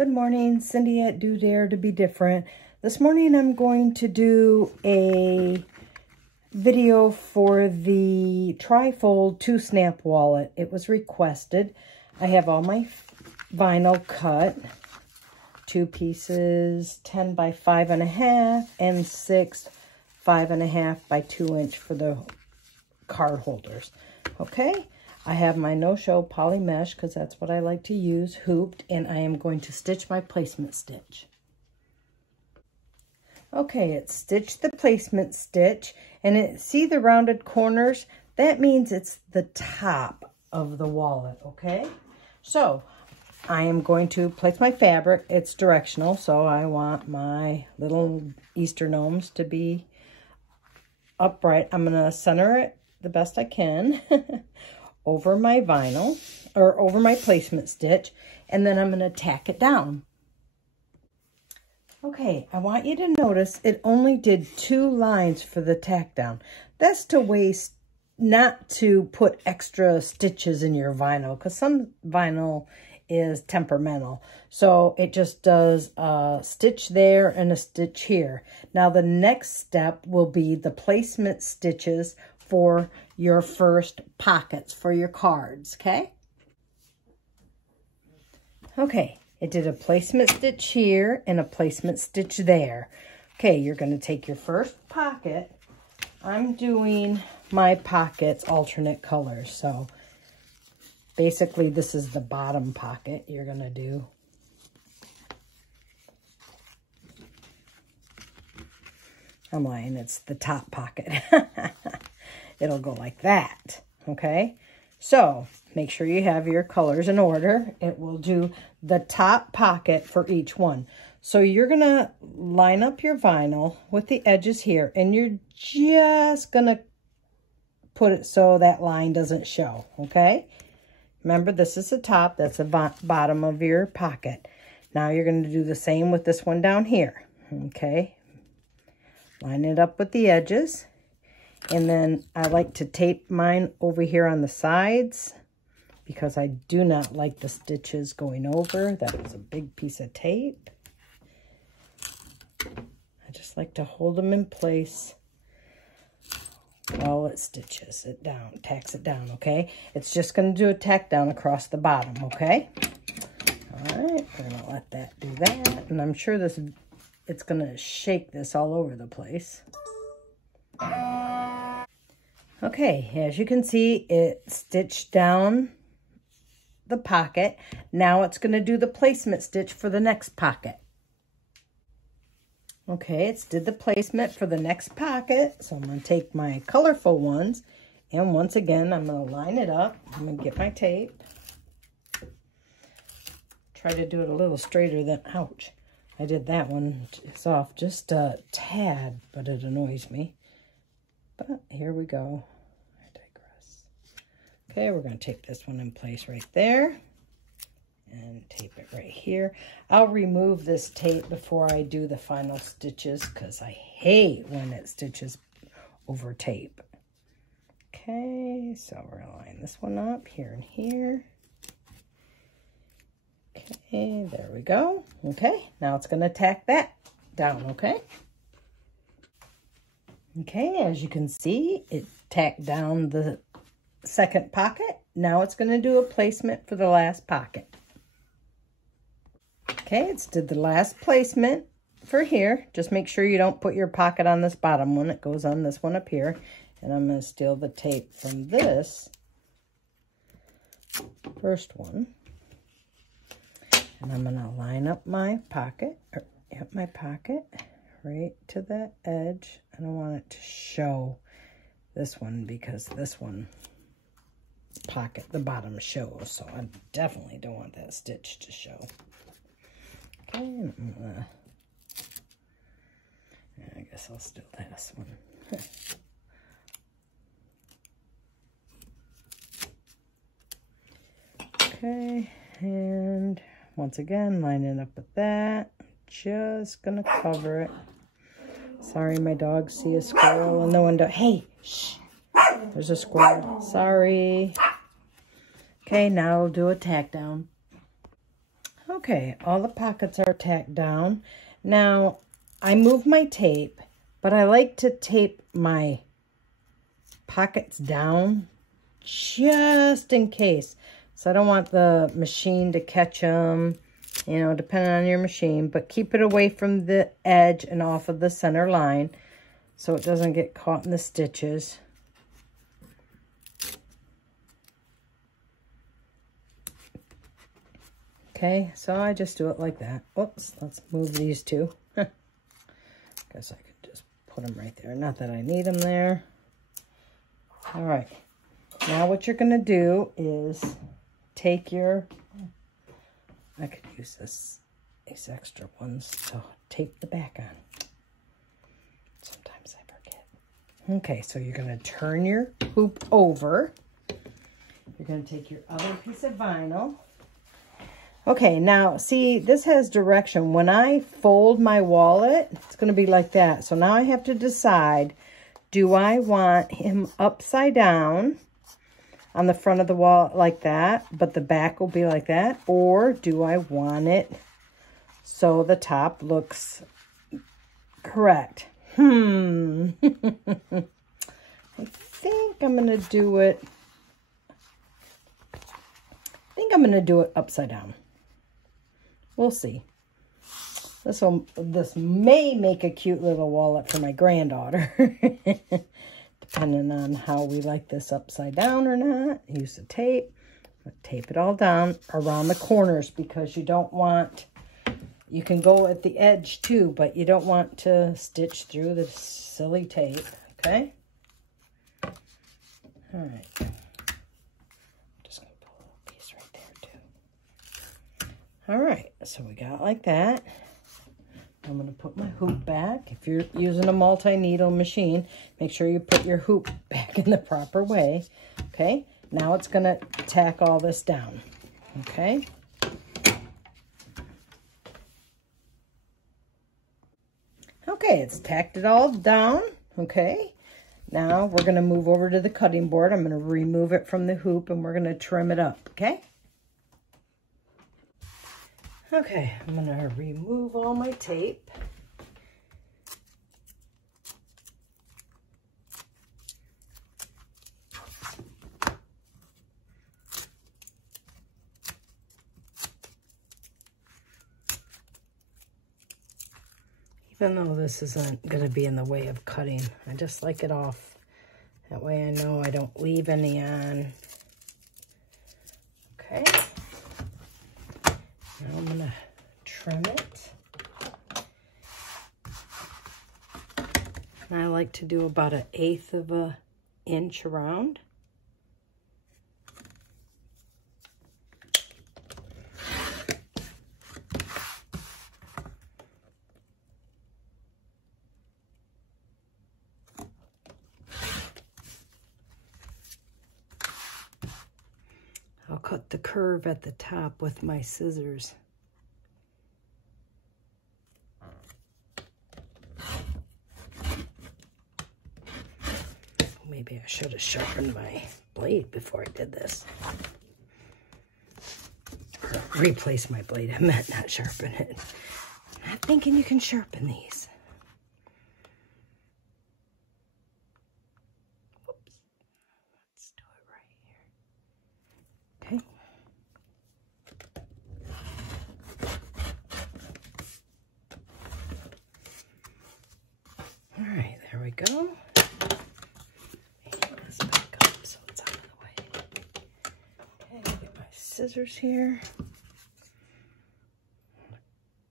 Good morning, Cindy at Do Dare to Be Different. This morning I'm going to do a video for the Trifold 2-snap wallet. It was requested. I have all my vinyl cut. 2 pieces, 10 by 5.5 and 6 5.5 by 2 inch for the card holders. Okay. I have my no-show poly mesh because that's what I like to use, hooped, and I am going to stitch my placement stitch. Okay, it's stitched the placement stitch, and see the rounded corners? That means it's the top of the wallet, okay? So, I am going to place my fabric. It's directional, so I want my little Easter gnomes to be upright. I'm going to center it the best I can. Over my vinyl, or over my placement stitch, and then I'm going to tack it down. Okay, I want you to notice it only did 2 lines for the tack down. That's to waste, not to put extra stitches in your vinyl, because some vinyl is temperamental. So it just does a stitch there and a stitch here. Now the next step will be the placement stitches for your first pockets for your cards, okay? Okay, it did a placement stitch here and a placement stitch there. Okay, you're going to take your first pocket. I'm doing my pockets alternate colors, so basically this is the bottom pocket you're going to do. I'm lying, it's the top pocket. It'll go like that, okay? So, make sure you have your colors in order. It will do the top pocket for each one. So, you're going to line up your vinyl with the edges here, and you're just going to put it so that line doesn't show, okay? Remember, this is the top, that's the bottom of your pocket. Now, you're going to do the same with this one down here, okay? Line it up with the edges. And then I like to tape mine over here on the sides because I do not like the stitches going over. That was a big piece of tape. I just like to hold them in place while it stitches it down, tacks it down, okay? It's just going to do a tack down across the bottom, okay? All right, we're going to let that do that. And I'm sure it's going to shake this all over the place. Okay, as you can see, it stitched down the pocket. Now it's going to do the placement stitch for the next pocket. Okay, it's did the placement for the next pocket. So I'm going to take my colorful ones. And once again, I'm going to line it up. I'm going to get my tape. Try to do it a little straighter than, ouch. I did that one. It's off just a tad, but it annoys me. But here we go. I digress. Okay, we're going to take this one in place right there. And tape it right here. I'll remove this tape before I do the final stitches because I hate when it stitches over tape. Okay, so we're going to line this one up here and here. Okay, there we go. Okay, now it's going to tack that down, okay? Okay, as you can see, it tacked down the second pocket. Now it's going to do a placement for the last pocket. Okay, it's did the last placement for here. Just make sure you don't put your pocket on this bottom one. It goes on this one up here. And I'm going to steal the tape from this first one. And I'm going to line up my pocket, right to that edge. I don't want it to show this one because this one pocket, the bottom shows. So I definitely don't want that stitch to show. Okay, and I guess I'll steal this one. Okay, and once again, line it up with that. Just gonna cover it. Sorry, my dogs see a squirrel in the window. Hey, shh, there's a squirrel. Sorry. Okay, now I'll do a tack down. Okay, all the pockets are tacked down. Now, I move my tape, but I like to tape my pockets down just in case. So I don't want the machine to catch them, you know, depending on your machine. But keep it away from the edge and off of the center line so it doesn't get caught in the stitches. Okay, so I just do it like that. Oops, let's move these two. Guess I could just put them right there. Not that I need them there. All right. Now what you're going to do is take your, I could use these extra ones to tape the back on. Sometimes I forget. Okay, so you're going to turn your hoop over. You're going to take your other piece of vinyl. Okay, now see, this has direction. When I fold my wallet, it's going to be like that. So now I have to decide, do I want him upside down on the front of the wall like that, but the back will be like that? Or do I want it so the top looks correct? I think I'm going to do it. I think I'm going to do it upside down. We'll see. This may make a cute little wallet for my granddaughter. Depending on how we like this upside down or not. Use the tape. Tape it all down around the corners because you don't want, you can go at the edge too, but you don't want to stitch through the silly tape. Okay? All right. All right, so we got it like that. I'm going to put my hoop back. If you're using a multi-needle machine, make sure you put your hoop back in the proper way. Okay, now it's going to tack all this down. Okay. Okay, it's tacked it all down. Okay, now we're going to move over to the cutting board. I'm going to remove it from the hoop and we're going to trim it up. Okay. Okay, I'm going to remove all my tape. Even though this isn't going to be in the way of cutting, I just like it off. That way I know I don't leave any on. Okay. Now I'm going to trim it. And I like to do about 1/8 of an inch around. I'll cut the curve at the top with my scissors. Maybe I should have sharpened my blade before I did this. Or replace my blade. I meant not sharpen it. I'm not thinking you can sharpen these. Whoops. Let's do it right here. Okay. All right, there we go. This back up so it's out of the way. Okay, get my scissors here.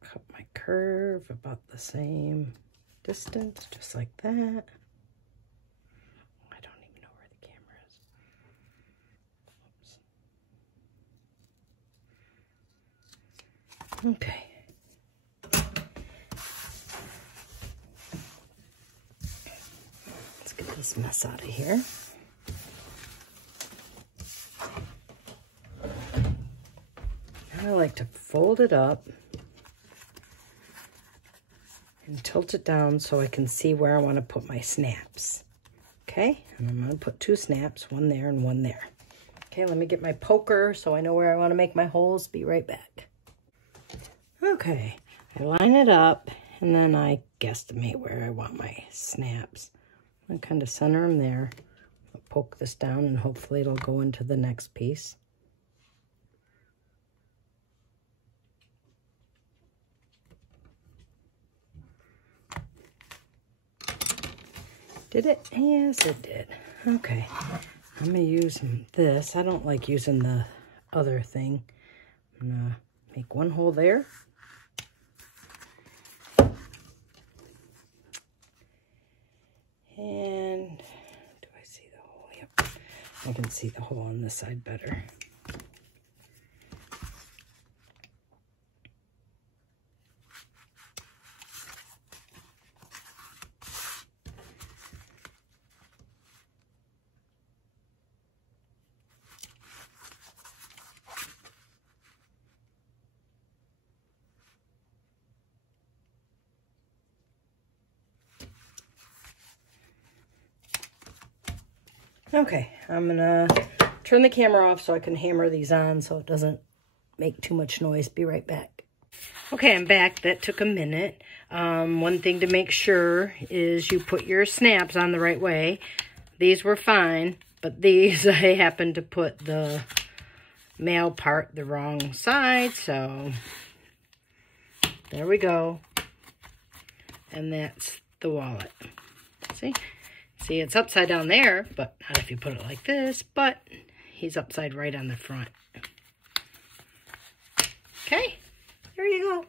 Cut my curve about the same distance, just like that. I don't even know where the camera is. Oops. Okay. Let's get this mess out of here. I like to fold it up and tilt it down so I can see where I want to put my snaps. Okay, and I'm going to put 2 snaps, one there and one there. Okay, let me get my poker so I know where I want to make my holes. Be right back. Okay, I line it up and then I guesstimate where I want my snaps. I kind of center them there. I'll poke this down and hopefully it'll go into the next piece. Did it? Yes, it did. Okay, I'm gonna use this. I don't like using the other thing. I'm gonna make one hole there. And do I see the hole? Yep, I can see the hole on this side better. Okay, I'm gonna turn the camera off so I can hammer these on so it doesn't make too much noise. Be right back. Okay, I'm back. That took a minute. One thing to make sure is you put your snaps on the right way. These were fine, but these I happened to put the male part the wrong side, so there we go. And that's the wallet. See? See, it's upside down there, but not if you put it like this, but he's upside right on the front. Okay, there you go.